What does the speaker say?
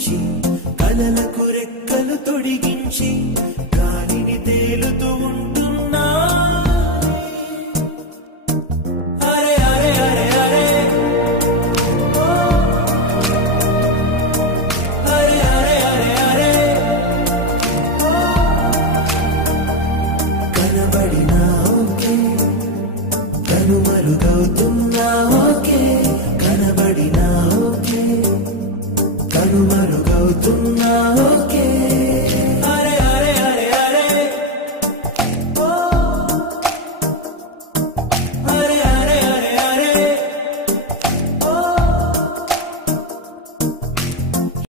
తొలగించి కలలకు రెక్కలు తొడిగించి గాలిని తేలుతూ ఉంటున్నా అరే అరే అరే అరే అరే అరే అరే అరే కనబడినా ఓకే కనుమరుగవుతున్నా ఓకే కనబడినా ఓకే కనుమరుగవుతున్నా ఓకే